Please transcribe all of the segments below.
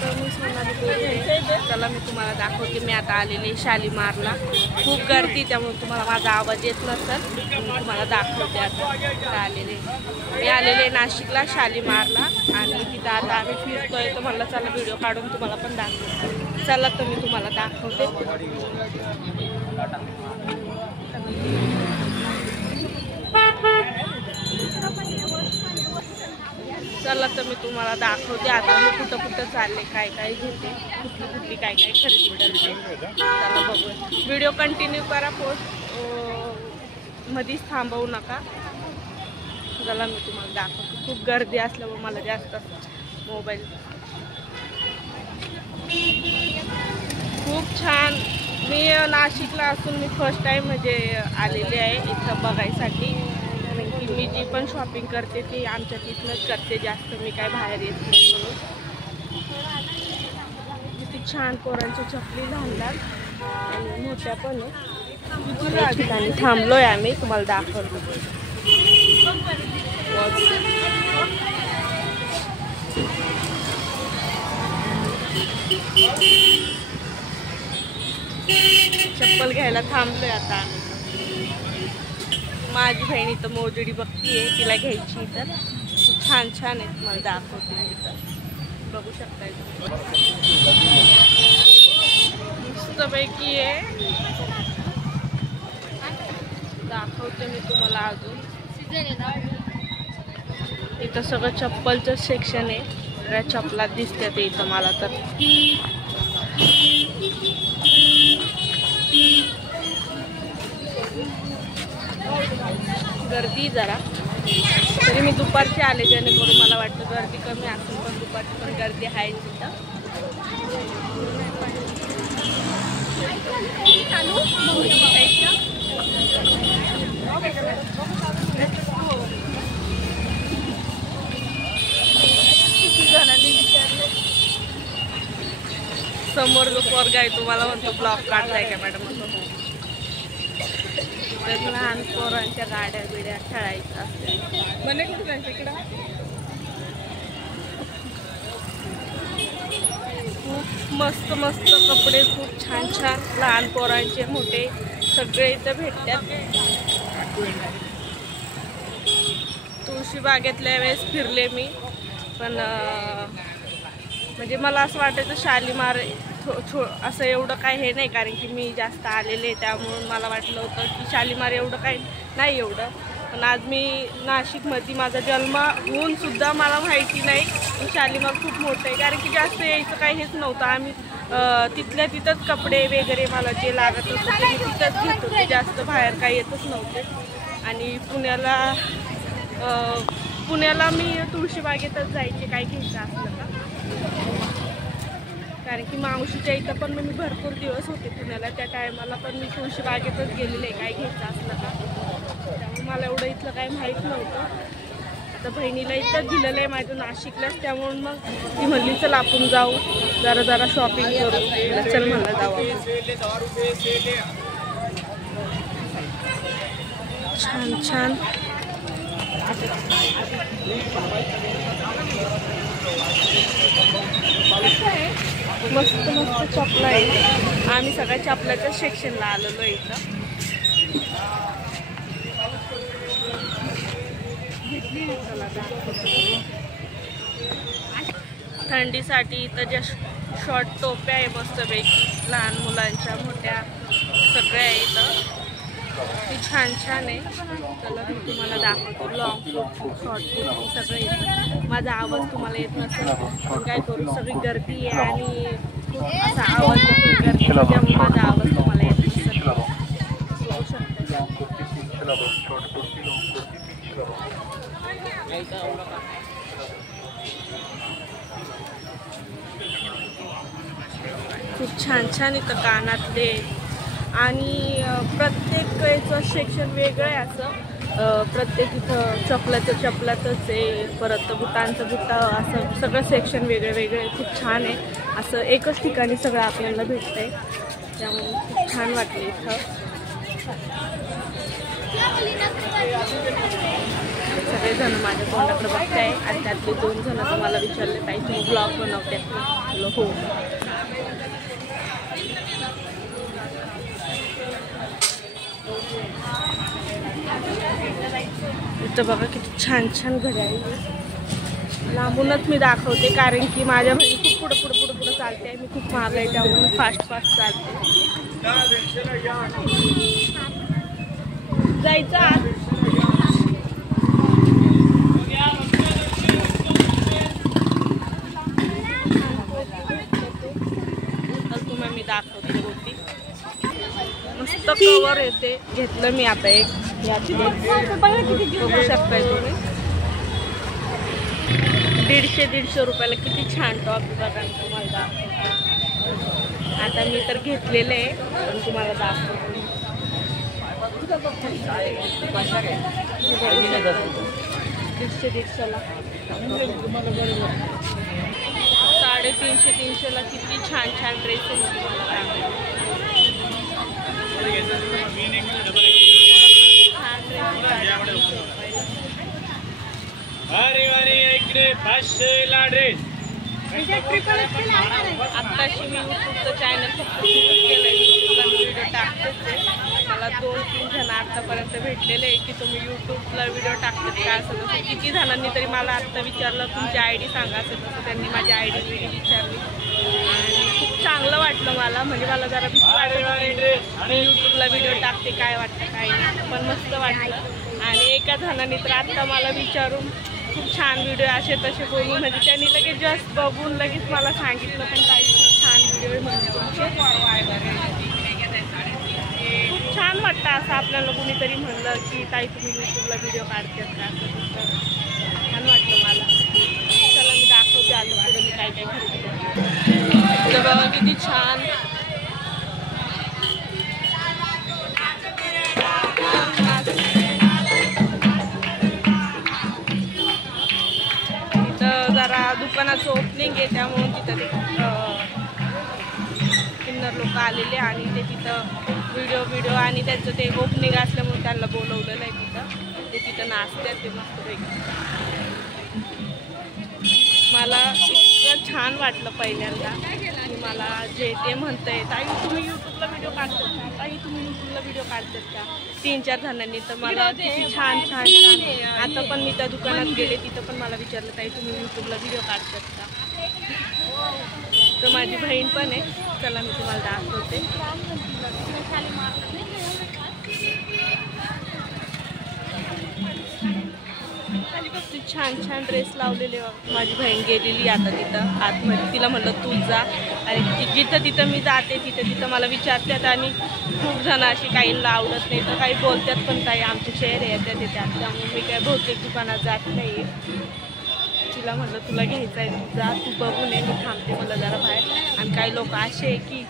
तर मी सोनाली बोलते. चला मी तुम्हाला दाखवते. मी आता आलेले शालीमारला. खूप गर्दी त्यामुळे तुम्हाला माझा आवाज येत नसेल. मी तुम्हाला दाखवते आता आलेले. मी आलेले नाशिकला शालीमारला आणि तिथं आता आम्ही फिरतोय. तर म्हणलं चला व्हिडिओ काढून तुम्हाला पण दाखवते. चला तर मी तुम्हाला दाखवते. चला तर मी तुम्हाला दाखवते आता मी कुठं कुठं चालले, काय काय घेते, कुठली काय काय खरेदी करते. चला बघू. व्हिडिओ कंटिन्यू करा. पोस्ट मध्येच थांबवू नका. चला मी तुम्हाला दाखवते. खूप गर्दी असल्यामुळे मला जास्त मोबाईल. खूप छान. मी नाशिकला असून मी फर्स्ट टाइम म्हणजे आलेले आहे इथं बघायसाठी. कारण की मी जी पण शॉपिंग करते ती आमच्या तिथनंच करते. जास्त मी काय बाहेर येत नाही म्हणून. किती छान पोरांच्या चपली लहान लहान आणि मोठ्या पण आहे. या ठिकाणी थांबलोय आम्ही. तुम्हाला दाखवतो. चप्पल घ्यायला थांबलोय आता आम्ही. माझी बहिणी तर मोजडी बघतीये, तिला घ्यायची. तर छान छान आहे. तुम्हाला दाखवते. इथं बघू शकताय. मस्तपैकी आहे. दाखवते मी तुम्हाला अजून. इथं सगळं चप्पलचं सेक्शन आहे. सगळ्या चप्पला दिसतात इथं मला तर. गर्दी जरा. तरी मी दुपारची आले जेणेकरून मला वाटतं गर्दी कमी असेल, पण दुपारची पण गर्दी आहे तिथं. समोर जो पोरगा आहे तुम्हाला म्हणतो ब्लॉग काढताय का मॅडम. लहान पोरांच्या गाड्या बिड्या खेळायच्या असते. खूप मस्त मस्त कपडे, खूप छान छान लहान पोरांचे मोठे सगळे इथं भेटतात. तुळशीबागेतल्या वेळेस फिरले मी, पण म्हणजे मला असं वाटायचं शालीमार असं एवढं काय हे नाही. कारण की मी जास्त आलेले त्यामुळं मला वाटलं होतं की शालीमार एवढं काही नाही एवढं. पण आज मी नाशिकमध्ये माझा जन्म होऊन सुद्धा मला माहिती नाही की शालीमार खूप मोठं आहे. कारण की जास्त यायचं काही हेच नव्हतं. आम्ही तिथल्या तिथंच कपडे वगैरे मला जे लागत होतं ते मी तिथंच घेत होते. जास्त बाहेर काही येतच नव्हते. आणि पुण्याला मी तुळशीबागेतच जायचे काय घ्यायचं असलं का. कारण की मावशीच्या इथं पण मी भरपूर दिवस होते पुण्याला. त्या टायमाला पण मी तुळशीबागेतच गेलेले काय घ्यायचं असलं का. त्यामुळे मला एवढं इथलं काही माहीत नव्हतं. आता बहिणीला इथंच दिलेलं आहे माझं नाशिकलाच. त्यामुळे मग ती म्हणली चल आपण जाऊ जरा शॉपिंग करू. चल म्हणलं जाऊ. छान छान मस्त मस्त चपला आहे. आम्ही सगळ्या चपलाच्या सेक्शनला आलेलो इथं. थंडीसाठी इथं ज्या शॉर्ट टोप्या आहे मस्तपैकी लहान मुलांच्या मोठ्या सगळ्या आहे इथं. ती छान छान आहे. चला मी तुम्हाला दाखवतो. लॉंग फ्रॉक, शॉर्ट कुर्ती सगळं येतं. माझा आवाज तुम्हाला येत नसेल पण काय करू, सगळी गर्दी आहे आणि खूप असा आवाज येतो गर्दी. त्यामुळे माझा आवाज तुम्हाला येत नसेल. बघू शकता. खूप छान छान इथं कानातले आणि प्रत्येक याचं सेक्शन वेगळं आहे. असं प्रत्येक इथं चपलातच आहे. परत बुटांचं बुट्टा असं सगळं सेक्शन वेगळे वेगळे. खूप छान आहे. असं एकच ठिकाणी सगळं आपल्याला भेटतंय. त्यामुळे खूप छान वाटलं इथं. सगळेजण माझ्या तोंडाकडे बघताय आणि त्यातले 2 जण तुम्हाला विचारले ताई तुम्ही ब्लॉग बनवते हो. इथं बघा किती छान छान घड्याळ. लांबूनच मी दाखवते कारण की माझ्या बहिणी खूप पुढे चालते. मी खूप महाग आहे त्यामुळे फास्ट चालते. जायचं आज तुम्हाला मी दाखवते होती. मस्त कवर येते. घेतलं मी आता एक बघू शकताय तुम्ही. 150 रुपयाला किती छान टॉप बघा तुम्हाला दाखवते. आता मी तर घेतलेलं आहे पण तुम्हाला दाखवते. 150-150ला 350-300ला किती छान छान ड्रेस आहे. आत्ताशी मी यूट्यूबचं चॅनल फक्त सुरू केलं. यूट्यूबला व्हिडिओ टाकतेच. मला 2-3 जण आत्तापर्यंत भेटलेले आहे की तुम्ही यूट्यूबला व्हिडिओ टाकतात का असं तसं. किती जणांनी तरी मला आत्ता विचारलं तुमची ID सांगा असं तसं. त्यांनी माझी ID विचारली आणि खूप चांगलं वाटलं मला. म्हणजे मला जरा भीती वाटलं मी यूट्यूबला व्हिडिओ टाकते काय वाटतं काय नाही पण मस्त वाटलं. आणि एका जणांनी तर आत्ता मला विचारून खूप छान व्हिडिओ असे तसे बोलून म्हणजे त्यांनी लगेच जस्ट बघून लगेच मला सांगितलं पण काही खूप छान व्हिडिओ म्हणून तुमचे. खूप छान वाटतं असं आपल्याला कुणीतरी म्हणलं की ताई तुम्ही यूट्यूबला व्हिडिओ काढतात का असं तसं. छान वाटलं मला. चला मी दाखवते आलं पुढे मी काय काय खरेदी करते. तर बघा किती छान जरा दुकानाचं ओपनिंग आहे त्यामुळे तिथं ते किन्नर लोक आलेले आणि ते तिथं व्हिडिओ आणि त्यांचं ते ओपनिंग असल्यामुळे त्यांना बोलवलेलं आहे तिथं. ते तिथं नाचतात ते मस्तपैकी. मला इतकं छान वाटलं पहिल्यांदा की मला जे ते म्हणतंय ताई तुम्ही यूट्यूबला व्हिडिओ काढतात का ताई तुम्ही यूट्यूबला व्हिडिओ काढतात का 3-4 जणांनी. तर मला किती छान छान छान. आता पण मी त्या दुकानात गेले तिथं पण मला विचारलं ताई तुम्ही यूट्यूबला व्हिडिओ काढतात का. तर माझी बहीण पण आहे. चला मी तुम्हाला दाखवते. छान छान ड्रेस लावलेले. माझी बहीण गेलेली आता तिथं आतमध्ये. तिला म्हणलं तू जा आणि जिथं तिथं मी जाते तिथं मला विचारतात आणि खूप जण अशी काहींना आवडत नाही तर काही बोलतात पण काही आमचे चेहरे येतात येतात त्यामुळे मी काय बहुतेक दुकानात जात नाही. तिला म्हणलं तुला घ्यायचं आहे तू जा तू बघून ये मी थांबते मला जरा बाहेर. आणि काही लोक असे आहे की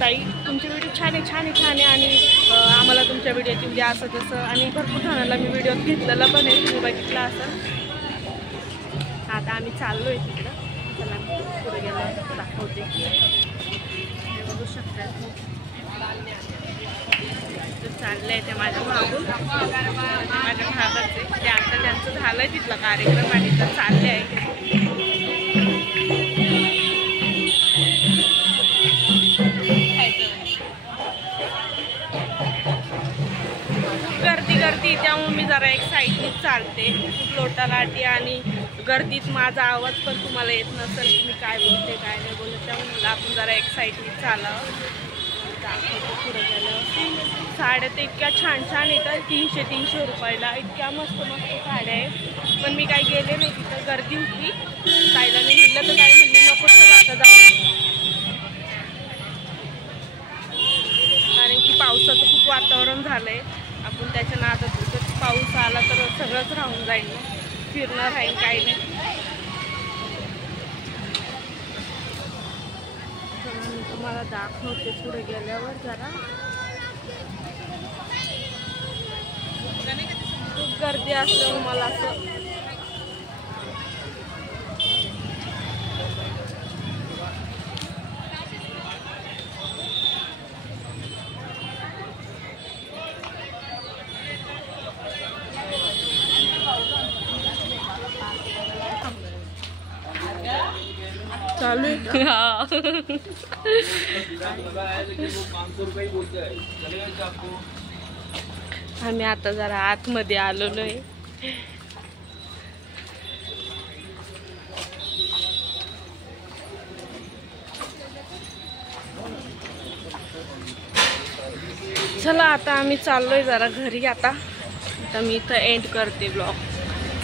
ताई तुमचे व्हिडिओ छान आहे आणि आम्हाला तुमच्या व्हिडिओत येऊ द्या असं तसं. आणि भरपूर जणांना मी व्हिडिओत घेतलेलं पण आहे तुम्ही बघितलं असं. आता आम्ही चाललो आहे तिकडं. चला पुढे गेल्यावर दाखवते. बघू शकता चाललं आहे ते माझ्या मागून. माझ्या भागाचे ते आता त्यांचं झालं आहे तिथला कार्यक्रम आणि तर चालले आहे. गर्दी त्यामुळे मी जरा एक साईडनीच चालते. खूप लोटालाटी आणि गर्दीत माझा आवाज पण तुम्हाला येत नसेल की मी काय बोलते काय नाही बोलत त्यामुळे आपण जरा एक साईडनीच चालावं. दाखवतो पुढे गेल्यावर. साड्या तर इतक्या छान छान येतात 300 रुपयाला. इतक्या मस्त साड्या आहेत पण मी काही गेले नाही तिथं गर्दी होती. ताईला मी म्हटलं तर काय म्हणली नको चला आता जाऊ कारण की पावसाचं खूप वातावरण झालं आहे. आपण त्याच्या नादात पाऊस आला तर सगळंच राहून जाईल फिरणं राहील काही नाही. मी तुम्हाला दाखवते पुढे गेल्यावर जरा. खूप गर्दी असल्यामुळे मला असं चालू आहे हा. आम्ही आता जरा आतमध्ये आलेलो आहे. चला आता आम्ही चाललोय जरा घरी. आता मी इथं एंड करते ब्लॉग.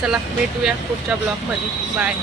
चला भेटूया पुढच्या ब्लॉगमध्ये. बाय.